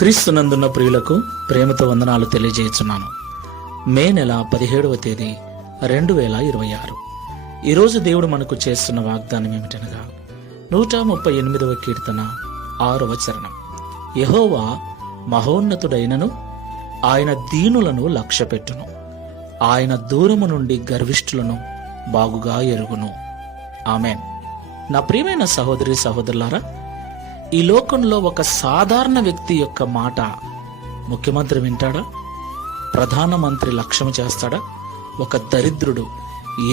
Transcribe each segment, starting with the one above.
క్రీస్తునందున్న ప్రియులకు ప్రేమతో వందనాలు తెలియజేస్తున్నాను. మే నెల 17వ తేదీ 2026. ఈరోజు దేవుడు మనకు చేస్తున్న వాగ్దానం ఏమిటనగా 138వ కీర్తన 6వ చరణం. యెహోవా మహోన్నతుడైనను ఆయన దీనులను లక్ష్యపెట్టును, ఆయన దూరము నుండి గర్విష్ఠులను బాగుగా ఎరుగును. ఆమెన్. నా ప్రియమైన సహోదరి సహోదరులారా, ఈ లోకంలో ఒక సాధారణ వ్యక్తి యొక్క మాట ముఖ్యమంత్రి వింటాడా? ప్రధానమంత్రి లక్ష్యం చేస్తాడా? ఒక దరిద్రుడు,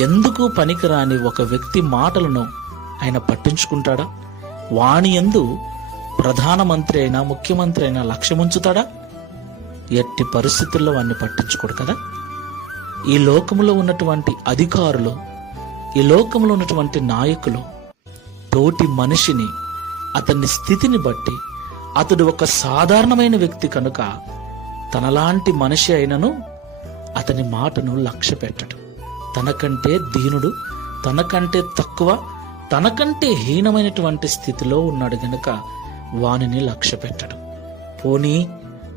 ఎందుకు పనికిరాని ఒక వ్యక్తి మాటలను ఆయన పట్టించుకుంటాడా? వాణి యందు ప్రధానమంత్రి అయినా ముఖ్యమంత్రి అయినా లక్ష్యముంచుతాడా? ఎట్టి పరిస్థితుల్లో వాణ్ణి పట్టించుకోడు కదా. ఈ లోకంలో ఉన్నటువంటి అధికారులు, ఈ లోకంలో ఉన్నటువంటి నాయకులు తోటి మనిషిని, అతని స్థితిని బట్టి అతడు ఒక సాధారణమైన వ్యక్తి కనుక తనలాంటి మనిషి అయినను అతని మాటను లక్ష్య పెట్టడు. తనకంటే దీనుడు, తనకంటే తక్కువ, తనకంటే హీనమైనటువంటి స్థితిలో ఉన్నాడు గనుక వానిని లక్ష్య పెట్టడు. పోనీ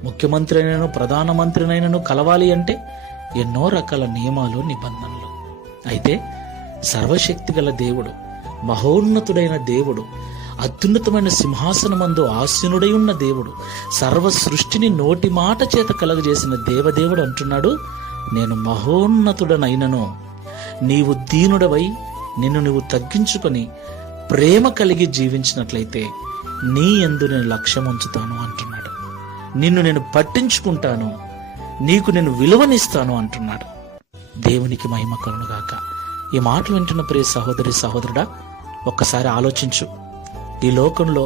ముఖ్యమంత్రి అయినను ప్రధానమంత్రినైనను కలవాలి అంటే ఎన్నో రకాల నియమాలు, నిబంధనలు. అయితే సర్వశక్తి గల దేవుడు, మహోన్నతుడైన దేవుడు, అత్యున్నతమైన సింహాసనమందు ఆసీనుడై ఉన్న దేవుడు, సర్వ సృష్టిని నోటి మాట చేత కలగజేసిన దేవదేవుడు అంటున్నాడు, నేను మహోన్నతుడనైనను నీవు దీనుడవై నిన్ను నువ్వు తగ్గించుకొని ప్రేమ కలిగి జీవించినట్లయితే నీ యందు నేను లక్ష్యం ఉంచుతాను అంటున్నాడు. నిన్ను నేను పట్టించుకుంటాను, నీకు నేను విలువనిస్తాను అంటున్నాడు. దేవునికి మహిమ కలుగుగాక. ఈ మాటలు వింటున్న ప్రియ సహోదరి సహోదరుడా, ఒక్కసారి ఆలోచించు. ఈ లోకంలో